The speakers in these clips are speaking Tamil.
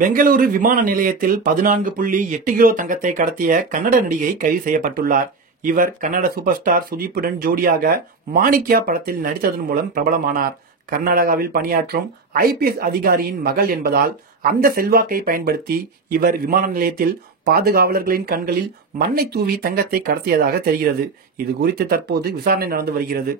பெங்களூரு விமான நிலையத்தில் 14.8 கிலோ தங்கத்தை கடத்திய கன்னட நடிகை கைது செய்யப்பட்டுள்ளார். இவர் கன்னட சூப்பர் ஸ்டார் சுதீப்புடன் ஜோடியாக மாணிக்யா படத்தில் நடித்ததன் மூலம் பிரபலமானார். கர்நாடகாவில் பணியாற்றும் IPS அதிகாரியின் மகள் என்பதால் அந்த செல்வாக்கை பயன்படுத்தி இவர் விமான நிலையத்தில் பாதுகாவலர்களின் கண்களில் மண்ணை தூவி தங்கத்தை கடத்தியதாக தெரிகிறது. இது குறித்து தற்போது விசாரணை நடந்து வருகிறது.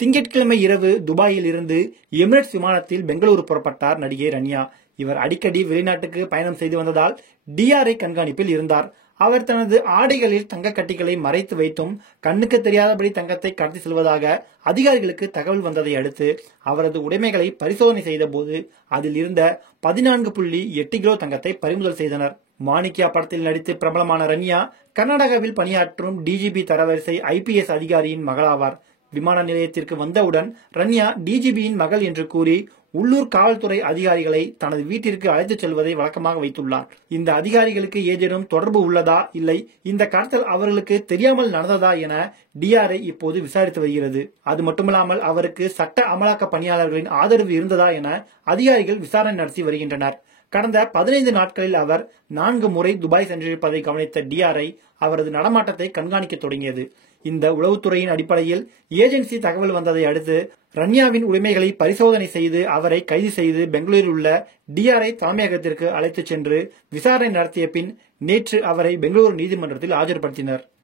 திங்கட்கிழமை இரவு துபாயில் இருந்து எமிரேட்ஸ் விமானத்தில் பெங்களூரு புறப்பட்டார் நடிகை ரன்யா. இவர் அடிக்கடி வெளிநாட்டுக்கு பயணம் செய்து வந்ததால் DRI கண்காணிப்பில் இருந்தார். அவர் தனது ஆடைகளில் தங்க கட்டிகளை மறைத்து வைத்தும் கண்ணுக்கு தெரியாதபடி தங்கத்தை கடத்தி செல்வதாக அதிகாரிகளுக்கு தகவல் வந்ததை அடுத்து அவரது உடைமைகளை பரிசோதனை செய்த போது அதில் இருந்த 14.8 கிலோ தங்கத்தை பறிமுதல் செய்தனர். மாணிக்யா படத்தில் நடித்து பிரபலமான ரன்யா கர்நாடகாவில் பணியாற்றும் DGP தரவரிசை IPS அதிகாரியின் மகளாவார். விமான நிலையத்திற்கு வந்தவுடன் ரன்யா DGPயின் மகள் என்று கூறி உள்ளூர் காவல்துறை அதிகாரிகளை தனது வீட்டிற்கு அழைத்துச் செல்வதை வழக்கமாக வைத்துள்ளார். இந்த அதிகாரிகளுக்கு ஏதேனும் தொடர்பு உள்ளதா, இல்லை இந்த கடத்தல் அவர்களுக்கு தெரியாமல் நடந்ததா என DRI இப்போது விசாரித்து வருகிறது. அது மட்டுமல்லாமல் அவருக்கு சட்ட அமலாக்க பணியாளர்களின் ஆதரவு இருந்ததா என அதிகாரிகள் விசாரணை நடத்தி வருகின்றனர். கடந்த 15 நாட்களில் அவர் 4 முறை துபாய் சென்றிருப்பதை கவனித்த DRI அவரது நடமாட்டத்தை கண்காணிக்க தொடங்கியது. இந்த உளவுத்துறையின் அடிப்படையில் ஏஜென்சி தகவல் வந்ததை அடுத்து ரன்யாவின் உடைமைகளை பரிசோதனை செய்து அவரை கைது செய்து பெங்களூரில் உள்ள DRI தலைமையகத்திற்கு அழைத்துச் சென்று விசாரணை நடத்திய பின் நேற்று அவரை பெங்களூரு நீதிமன்றத்தில் ஆஜர்படுத்தினர்.